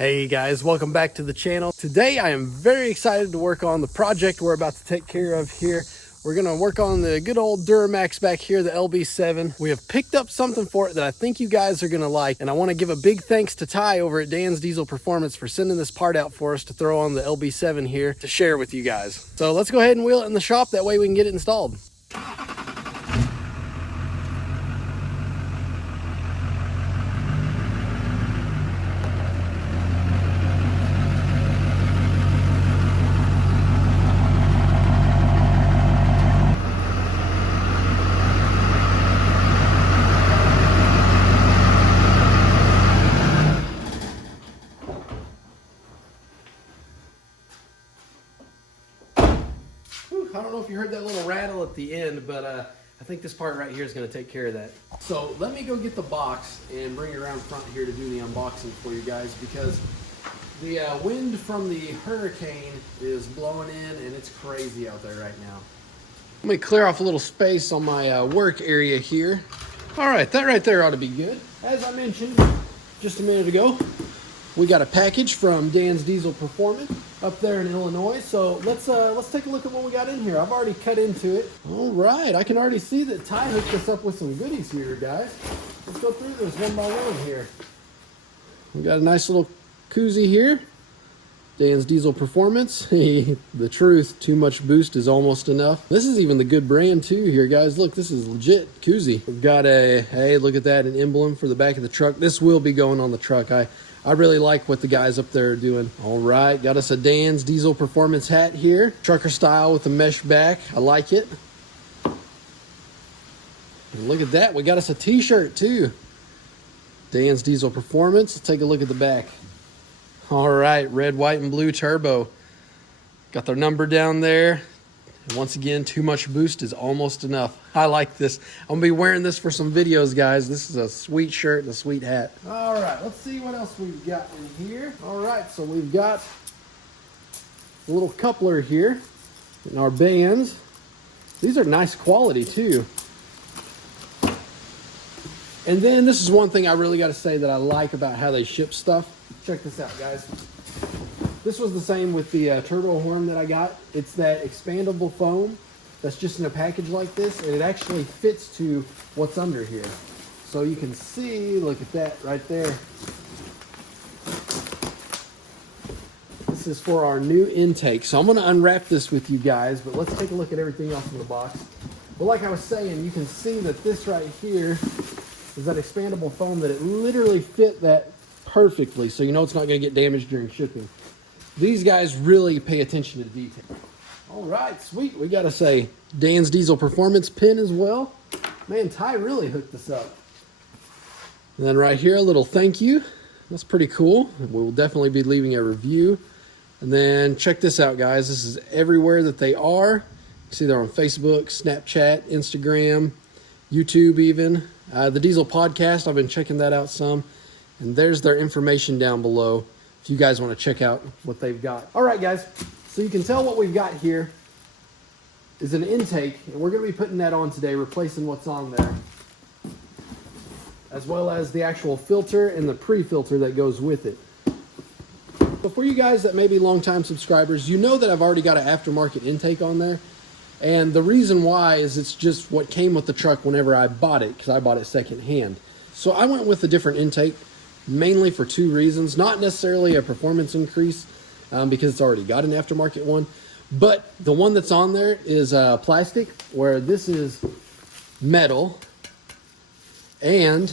Hey guys, welcome back to the channel. Today I am very excited to work on the project we're about to take care of here. We're gonna work on the good old Duramax back here, the LB7. We have picked up something for it that I think you guys are gonna like, and I wanna give a big thanks to Ty over at Dan's Diesel Performance for sending this part out for us to throw on the LB7 here to share with you guys. So let's go ahead and wheel it in the shop, that way we can get it installed. I don't know if you heard that little rattle at the end, but I think this part right here is going to take care of that. So let me go get the box and bring it around front here to do the unboxing for you guys, because the wind from the hurricane is blowing in and it's crazy out there right now. Let me clear off a little space on my work area here. All right, that right there ought to be good. As I mentioned just a minute ago, we got a package from Dan's Diesel Performance up there in Illinois. So let's take a look at what we got in here. I've already cut into it. All right, I can already see that Ty hooked us up with some goodies here, guys. Let's go through this one by one here. We got a nice little koozie here. Dan's Diesel Performance. The truth, too much boost is almost enough. This is even the good brand too here, guys. Look, this is legit koozie. We've got a, hey, look at that, an emblem for the back of the truck. This will be going on the truck. I really like what the guys up there are doing. All right, got us a Dan's Diesel Performance hat here. Trucker style with the mesh back. I like it. And look at that, we got us a t-shirt too. Dan's Diesel Performance. Let's take a look at the back. All right, red, white, and blue turbo. Got their number down there. And once again, too much boost is almost enough. I like this. I'm gonna be wearing this for some videos, guys. This is a sweet shirt and a sweet hat. All right, let's see what else we've got in here. All right, so we've got a little coupler here in our bands. These are nice quality too. And then this is one thing I really gotta say that I like about how they ship stuff. Check this out, guys. This was the same with the turbo horn that I got. It's that expandable foam that's just in a package like this, and it actually fits to what's under here. So you can see, look at that right there. This is for our new intake. So I'm gonna unwrap this with you guys, but let's take a look at everything else in the box. But like I was saying, you can see that this right here is that expandable foam that it literally fit that perfectly, so you know it's not going to get damaged during shipping. These guys really pay attention to detail. All right, sweet. We got to say Dan's Diesel Performance pin as well. Man, Ty really hooked us up. And then right here, a little thank you. That's pretty cool. We'll definitely be leaving a review. And then check this out, guys. This is everywhere that they are. You see they're on Facebook, Snapchat, Instagram, YouTube even. The Diesel Podcast, I've been checking that out some. And there's their information down below if you guys want to check out what they've got. All right, guys. So you can tell what we've got here is an intake, and we're going to be putting that on today, replacing what's on there, as well as the actual filter and the pre-filter that goes with it. So for you guys that may be longtime subscribers, you know that I've already got an aftermarket intake on there. And the reason why is it's just what came with the truck whenever I bought it, because I bought it secondhand. So I went with a different intake, mainly for two reasons. Not necessarily a performance increase, because it's already got an aftermarket one, but the one that's on there is plastic, where this is metal, and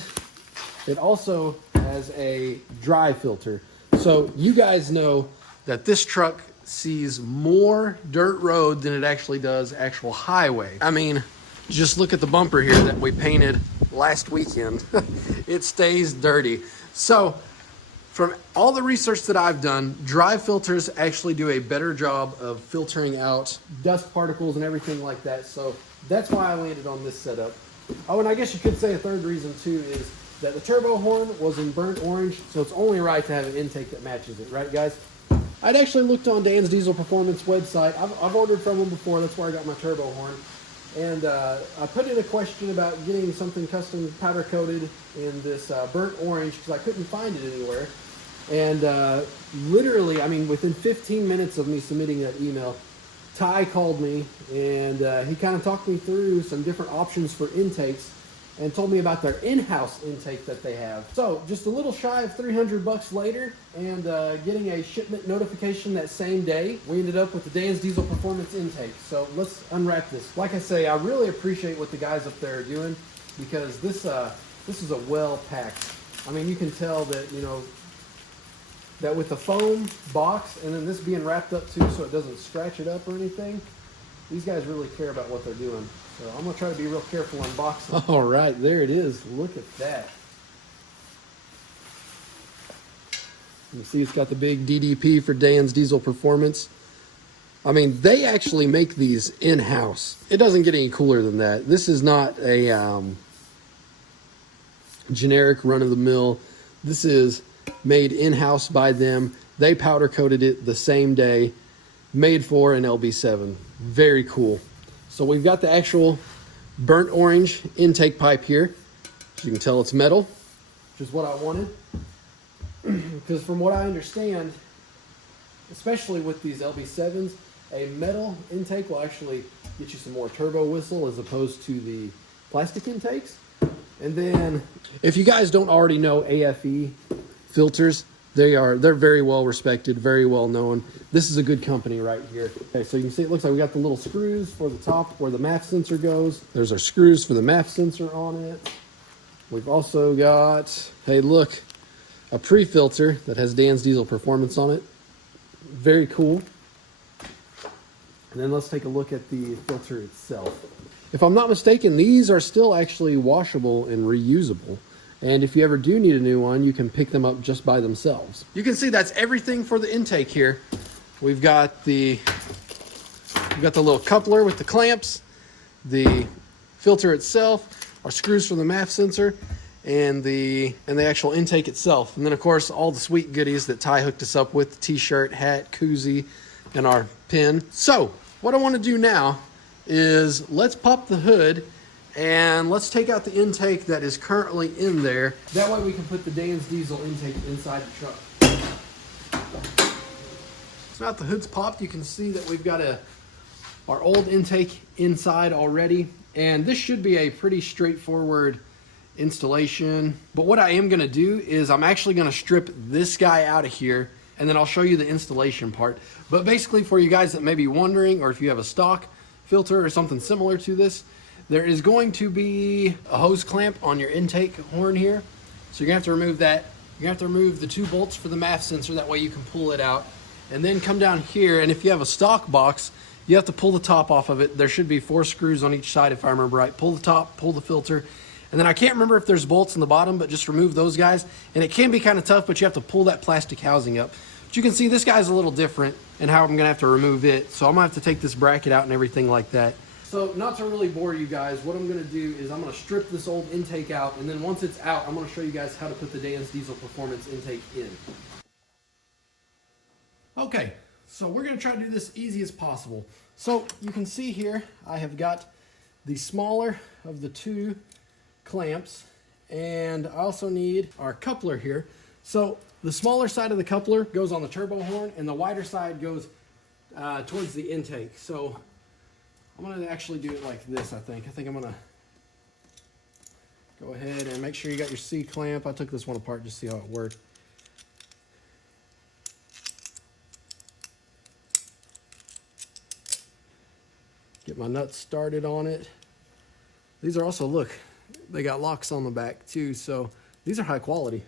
it also has a dry filter. So you guys know that this truck sees more dirt road than it actually does actual highway. I mean, just look at the bumper here that we painted last weekend. It stays dirty. So from all the research that I've done, dry filters actually do a better job of filtering out dust particles and everything like that. So that's why I landed on this setup. Oh, and I guess you could say a third reason too is that the turbo horn was in burnt orange, so it's only right to have an intake that matches it, right guys? I'd actually looked on Dan's Diesel Performance website. I've ordered from them before, that's where I got my turbo horn. And I put in a question about getting something custom powder coated in this burnt orange because I couldn't find it anywhere. And literally, I mean, within 15 minutes of me submitting that email, Ty called me and he kind of talked me through some different options for intakes and told me about their in-house intake that they have. So just a little shy of 300 bucks later and getting a shipment notification that same day, we ended up with the Dan's Diesel Performance intake. So let's unwrap this. Like I say, I really appreciate what the guys up there are doing because this is a well-packed. I mean, you can tell that, you know, that with the foam box and then this being wrapped up too so it doesn't scratch it up or anything, these guys really care about what they're doing. So I'm going to try to be real careful unboxing. All right, there it is. Look at that. You see it's got the big DDP for Dan's Diesel Performance. I mean, they actually make these in-house. It doesn't get any cooler than that. This is not a generic run-of-the-mill. This is made in-house by them. They powder coated it the same day, made for an LB7. Very cool. So we've got the actual burnt orange intake pipe here. As you can tell, it's metal, which is what I wanted. Because from what I understand, especially with these LB7s, a metal intake will actually get you some more turbo whistle as opposed to the plastic intakes. And then, if you guys don't already know AFE filters, they're very well respected, very well known. This is a good company right here. Okay, so you can see it looks like we got the little screws for the top where the MAF sensor goes. There's our screws for the MAF sensor on it. We've also got, hey look, a pre-filter that has Dan's Diesel Performance on it. Very cool. And then let's take a look at the filter itself. If I'm not mistaken, these are still actually washable and reusable. And if you ever do need a new one, you can pick them up just by themselves. You can see that's everything for the intake here. We've got the little coupler with the clamps, the filter itself, our screws for the MAF sensor, and the actual intake itself. And then of course all the sweet goodies that Ty hooked us up with, the t-shirt, hat, koozie, and our pin. So what I want to do now is let's pop the hood and let's take out the intake that is currently in there. That way we can put the Dan's Diesel intake inside the truck. So now that the hood's popped, you can see that we've got our old intake inside already. And this should be a pretty straightforward installation. But what I am gonna do is I'm actually gonna strip this guy out of here and then I'll show you the installation part. But basically for you guys that may be wondering, or if you have a stock filter or something similar to this, there is going to be a hose clamp on your intake horn here. So you're gonna have to remove that. You're gonna have to remove the 2 bolts for the MAF sensor, that way you can pull it out. And then come down here, and if you have a stock box, you have to pull the top off of it. There should be 4 screws on each side if I remember right. Pull the top, pull the filter. And then I can't remember if there's bolts in the bottom, but just remove those guys. And it can be kind of tough, but you have to pull that plastic housing up. But you can see this guy's a little different and how I'm gonna have to remove it. So I'm gonna have to take this bracket out and everything like that. So not to really bore you guys, what I'm gonna do is I'm gonna strip this old intake out, and then once it's out, I'm gonna show you guys how to put the Dan's Diesel Performance intake in. Okay, so we're gonna try to do this easy as possible. So you can see here, I have got the smaller of the 2 clamps, and I also need our coupler here. So the smaller side of the coupler goes on the turbo horn, and the wider side goes towards the intake. So I'm gonna actually do it like this, I think. I'm gonna go ahead and make sure you got your C-clamp. I took this one apart just to see how it worked. Get my nuts started on it. These are also, look, they got locks on the back too, so these are high quality.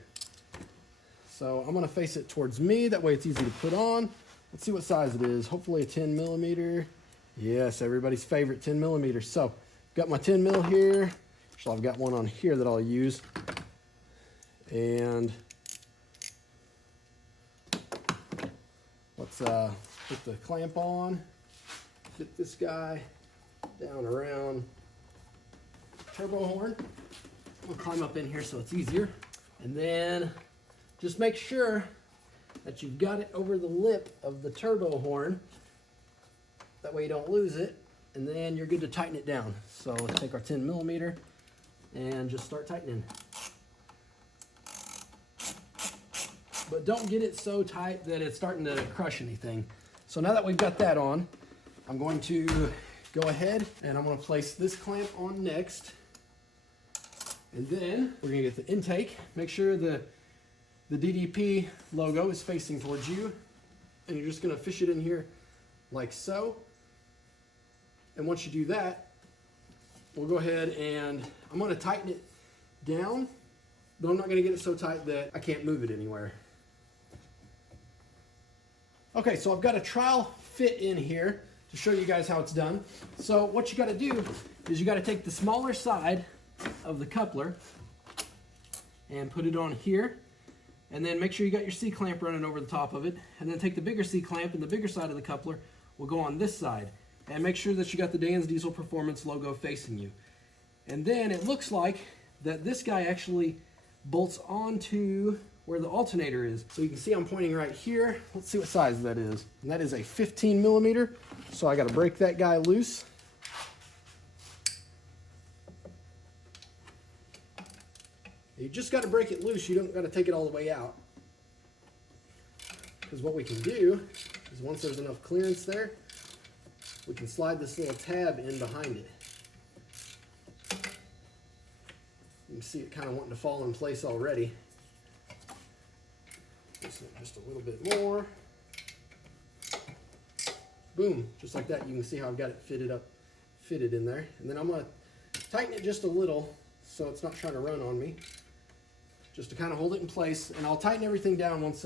So I'm gonna face it towards me, that way it's easy to put on. Let's see what size it is. Hopefully a 10 millimeter. Yes, everybody's favorite 10 millimeters. So, got my 10 mil here. Actually, I've got one on here that I'll use. And let's put the clamp on. Fit this guy down around turbo horn. We'll climb up in here so it's easier. And then just make sure that you've got it over the lip of the turbo horn. That way you don't lose it, and then you're good to tighten it down. So let's take our 10 millimeter and just start tightening. but don't get it so tight that it's starting to crush anything. So now that we've got that on, I'm going to go ahead and I'm going to place this clamp on next. And then we're going to get the intake. Make sure the DDP logo is facing towards you. And you're just going to fish it in here like so. And once you do that, we'll go ahead and I'm going to tighten it down, but I'm not going to get it so tight that I can't move it anywhere. Okay, so I've got a trial fit in here to show you guys how it's done. So what you got to do is you got to take the smaller side of the coupler and put it on here, and then make sure you got your C-clamp running over the top of it, and then take the bigger C-clamp and the bigger side of the coupler will go on this side, and make sure that you got the Dan's Diesel Performance logo facing you. And then it looks like that this guy actually bolts onto where the alternator is. So you can see I'm pointing right here. Let's see what size that is. And that is a 15 millimeter. So I got to break that guy loose. You just got to break it loose. You don't got to take it all the way out. Because what we can do is once there's enough clearance there, we can slide this little tab in behind it. You can see it kind of wanting to fall in place already. Just a little bit more. Boom, just like that. You can see how I've got it fitted in there. And then I'm going to tighten it just a little so it's not trying to run on me, just to kind of hold it in place. And I'll tighten everything down once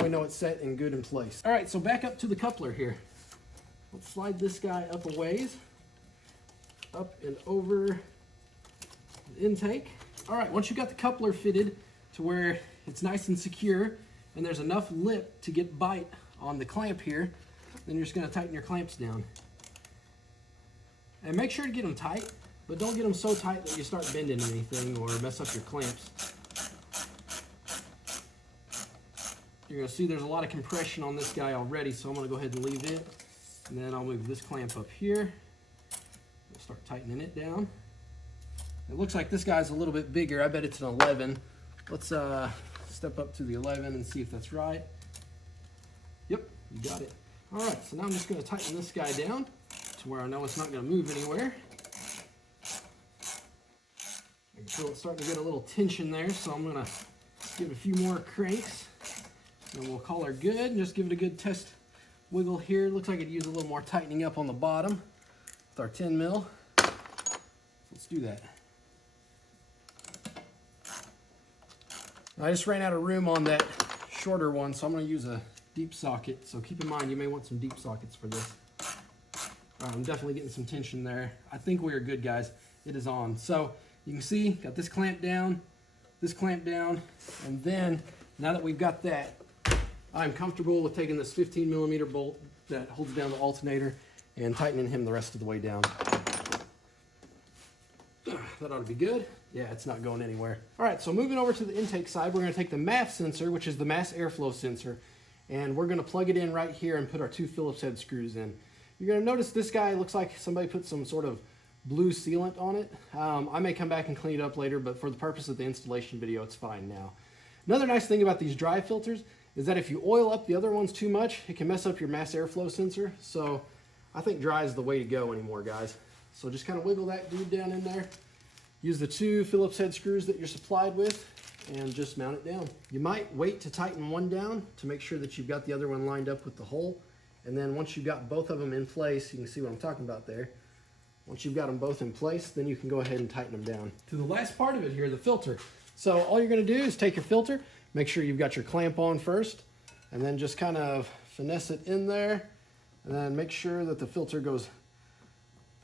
we know it's set and good in place. All right, so back up to the coupler here. Let's slide this guy up a ways, up and over the intake. All right, once you got the coupler fitted to where it's nice and secure and there's enough lip to get bite on the clamp here, then you're just going to tighten your clamps down. And make sure to get them tight, but don't get them so tight that you start bending anything or mess up your clamps. You're going to see there's a lot of compression on this guy already, so I'm going to go ahead and leave it. And then I'll move this clamp up here. We'll start tightening it down. It looks like this guy's a little bit bigger. I bet it's an 11. Let's step up to the 11 and see if that's right. Yep, you got it. All right, so now I'm just going to tighten this guy down to where I know it's not going to move anywhere. I can feel it's starting to get a little tension there, so I'm going to give it a few more cranks. And we'll call her good. Just give it a good test wiggle here. Looks like it'd use a little more tightening up on the bottom with our 10 mil. Let's do that. I just ran out of room on that shorter one, so I'm going to use a deep socket. So keep in mind, you may want some deep sockets for this. All right, I'm definitely getting some tension there. I think we are good, guys. It is on. So you can see, got this clamp down, and then now that we've got that, I'm comfortable with taking this 15 millimeter bolt that holds down the alternator and tightening him the rest of the way down. That ought to be good. Yeah, it's not going anywhere. All right, so moving over to the intake side, we're going to take the MAF sensor, which is the mass airflow sensor, and we're going to plug it in right here and put our 2 Phillips head screws in. You're going to notice this guy looks like somebody put some sort of blue sealant on it. I may come back and clean it up later, but for the purpose of the installation video, it's fine now. Another nice thing about these dry filters is that if you oil up the other ones too much, it can mess up your mass airflow sensor. So I think dry is the way to go anymore, guys. So just kind of wiggle that dude down in there. Use the 2 Phillips head screws that you're supplied with and just mount it down. You might wait to tighten one down to make sure that you've got the other one lined up with the hole. And then once you've got both of them in place, you can see what I'm talking about there. Once you've got them both in place, then you can go ahead and tighten them down. To the last part of it here, the filter. So all you're going to do is take your filter, make sure you've got your clamp on first, and then just kind of finesse it in there, and then make sure that the filter goes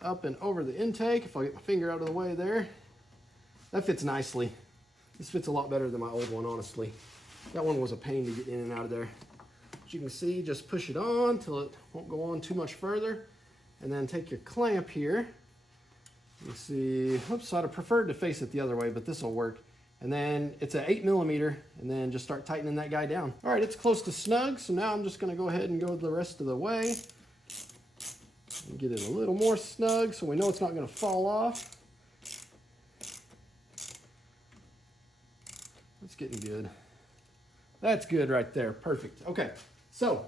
up and over the intake. If I get my finger out of the way there, that fits nicely. This fits a lot better than my old one, honestly. That one was a pain to get in and out of there. As you can see, just push it on till it won't go on too much further, and then take your clamp here. You see, oops, I'd have preferred to face it the other way, but this will work. And then it's an 8 millimeter, and then just start tightening that guy down. All right, it's close to snug, so now I'm just gonna go ahead and go the rest of the way and get it a little more snug so we know it's not gonna fall off. It's getting good. That's good right there. Perfect. Okay, so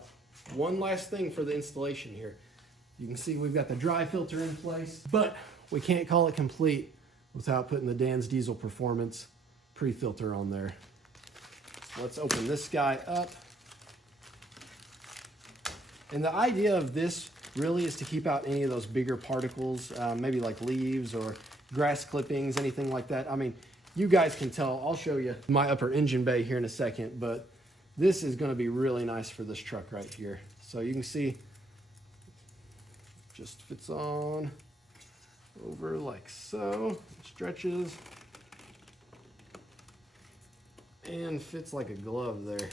one last thing for the installation here. You can see we've got the dry filter in place, but we can't call it complete without putting the Dan's Diesel Performance pre-filter on there. So let's open this guy up. And the idea of this really is to keep out any of those bigger particles, maybe like leaves or grass clippings, anything like that. I mean, you guys can tell, I'll show you my upper engine bay here in a second, but this is gonna be really nice for this truck right here. So you can see, just fits on over like so, stretches, and fits like a glove there.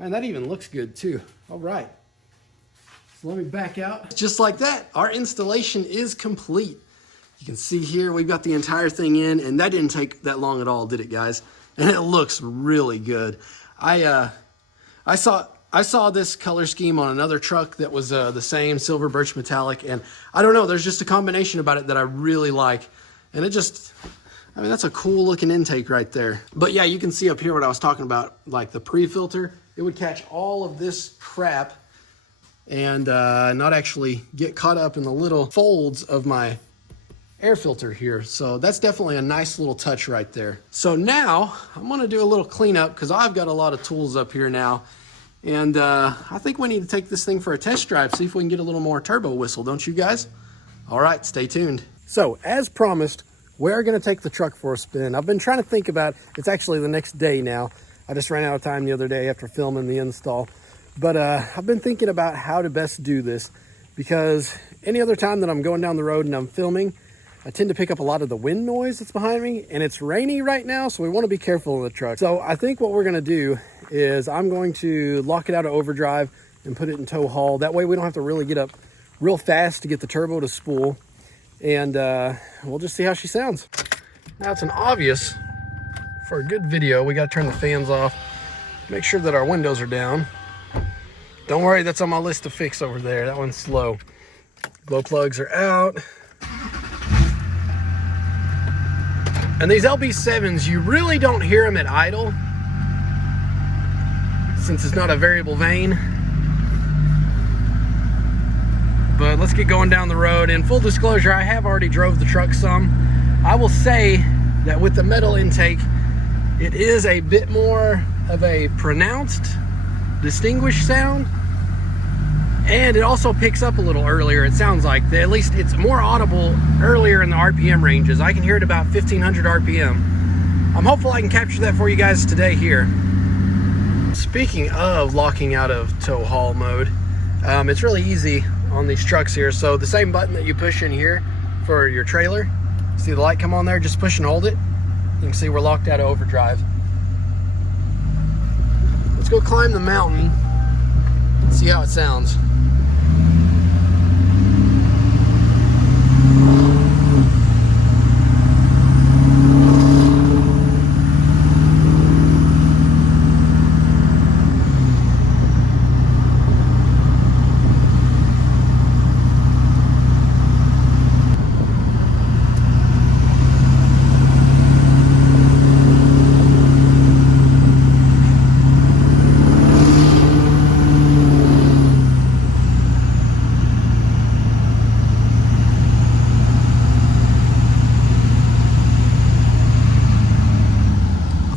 And that even looks good too. All right. So let me back out. Just like that, our installation is complete. You can see here, we've got the entire thing in, and that didn't take that long at all, did it, guys? And it looks really good. I saw this color scheme on another truck that was the same, silver birch metallic, and I don't know, there's just a combination about it that I really like. And it just, I mean, that's a cool looking intake right there. But yeah, you can see up here what I was talking about, like the pre-filter. It would catch all of this crap and not actually get caught up in the little folds of my air filter here. So that's definitely a nice little touch right there. So now I'm gonna do a little cleanup because I've got a lot of tools up here now. And I think we need to take this thing for a test drive, see if we can get a little more turbo whistle, don't you guys? All right, stay tuned. So as promised, we're gonna take the truck for a spin. I've been trying to think about, it's actually the next day now. I just ran out of time the other day after filming the install. But I've been thinking about how to best do this, because any other time that I'm going down the road and I'm filming, I tend to pick up a lot of the wind noise that's behind me, and it's rainy right now, so we want to be careful in the truck. So I think what we're going to do is I'm going to lock it out of overdrive and put it in tow haul. That way we don't have to really get up real fast to get the turbo to spool, and we'll just see how she sounds. Now it's an obvious, for a good video, we got to turn the fans off, make sure that our windows are down. Don't worry, that's on my list to fix over there. That one's slow. Glow plugs are out. And these LB7s, you really don't hear them at idle since it's not a variable vane. But let's get going down the road. In full disclosure, I have already drove the truck some. I will say that with the metal intake, it is a bit more of a pronounced, distinguished sound. And it also picks up a little earlier, it sounds like. At least it's more audible earlier in the RPM ranges. I can hear it about 1500 RPM. I'm hopeful I can capture that for you guys today here. Speaking of locking out of tow haul mode, it's really easy on these trucks here. So the same button that you push in here for your trailer, see the light come on there, just push and hold it. You can see we're locked out of overdrive. Let's go climb the mountain, see how it sounds.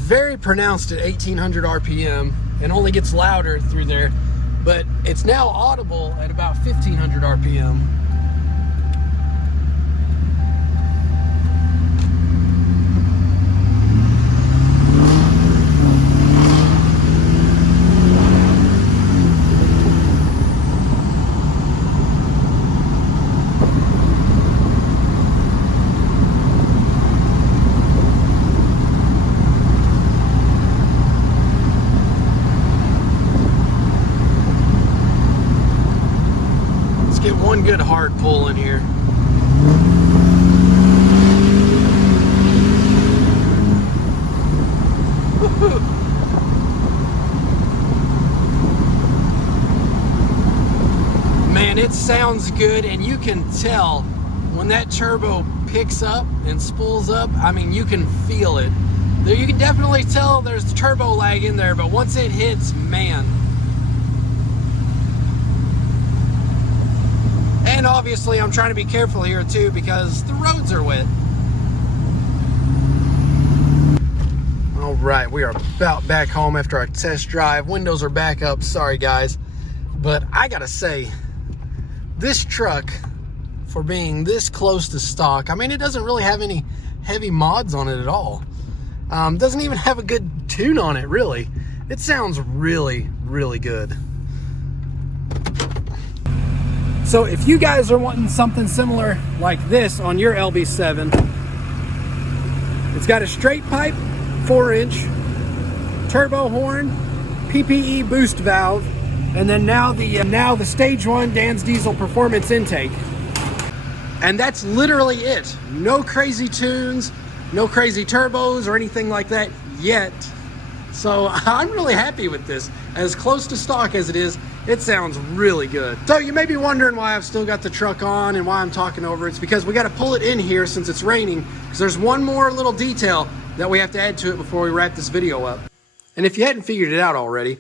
Very pronounced at 1800 RPM and only gets louder through there, but it's now audible at about 1500 RPM. Get one good hard pull in here. Man, it sounds good, and you can tell when that turbo picks up and spools up. I mean, you can feel it. There, you can definitely tell there's the turbo lag in there, but once it hits, man. And obviously I'm trying to be careful here too because the roads are wet. All right, we are about back home after our test drive. Windows are back up, sorry guys. But I gotta say, this truck, for being this close to stock, I mean, it doesn't really have any heavy mods on it at all. Doesn't even have a good tune on it, really. It sounds really, really good. So if you guys are wanting something similar like this on your LB7, it's got a straight pipe, 4-inch, turbo horn, PPE boost valve, and then now the stage 1 Dan's Diesel performance intake. And that's literally it. No crazy tunes, no crazy turbos or anything like that yet. So I'm really happy with this. As close to stock as it is, it sounds really good. So you may be wondering why I've still got the truck on and why I'm talking over it. It's because we got to pull it in here since it's raining, because there's one more little detail that we have to add to it before we wrap this video up. And if you hadn't figured it out already,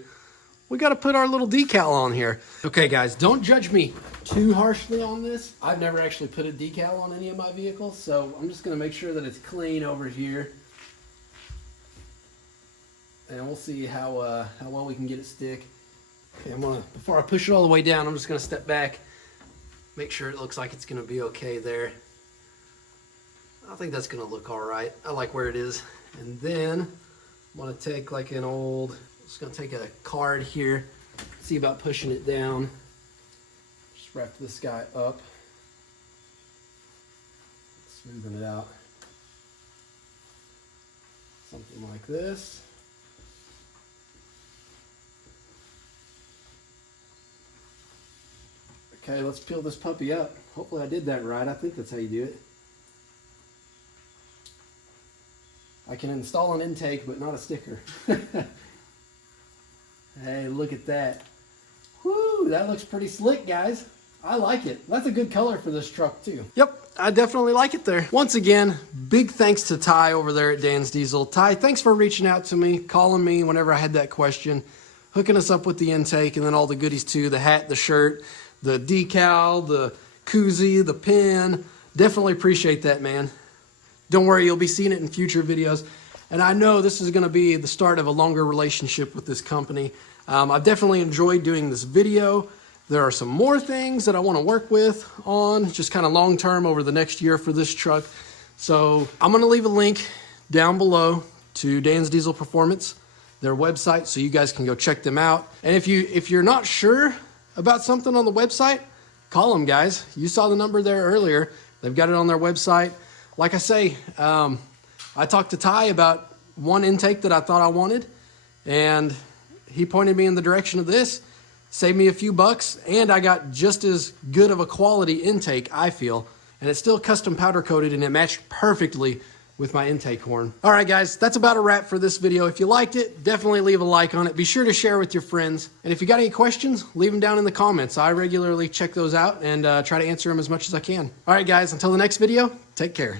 we got to put our little decal on here. Okay guys, don't judge me too harshly on this. I've never actually put a decal on any of my vehicles, so I'm just going to make sure that it's clean over here. And we'll see how well we can get it stick. Okay, before I push it all the way down, I'm just gonna step back, make sure it looks like it's gonna be okay there. I think that's gonna look all right. I like where it is. And then I'm gonna take like just gonna take a card here, see about pushing it down. Just wrap this guy up, smoothing it out. Something like this. Okay, let's peel this puppy up. Hopefully I did that right. I think that's how you do it. I can install an intake, but not a sticker. Hey, look at that. Whoo, that looks pretty slick, guys. I like it. That's a good color for this truck, too. Yep, I definitely like it there. Once again, big thanks to Ty over there at Dan's Diesel. Ty, thanks for reaching out to me, calling me whenever I had that question, hooking us up with the intake, and then all the goodies, too, the hat, the shirt, the decal, the koozie, the pin. Definitely appreciate that, man. Don't worry, you'll be seeing it in future videos. And I know this is going to be the start of a longer relationship with this company. I've definitely enjoyed doing this video. There are some more things that I want to work with on, just kind of long term over the next year for this truck. So I'm going to leave a link down below to Dan's Diesel Performance, their website, so you guys can go check them out. And if you're not sure about something on the website, call them, guys. You saw the number there earlier. They've got it on their website. Like I say, I talked to Ty about one intake that I thought I wanted, and he pointed me in the direction of this, saved me a few bucks, and I got just as good of a quality intake, I feel. And it's still custom powder coated, and it matched perfectly with my intake horn. All right, guys, that's about a wrap for this video. If you liked it, definitely leave a like on it. Be sure to share with your friends. And if you got any questions, leave them down in the comments. I regularly check those out and try to answer them as much as I can. All right, guys, until the next video, take care.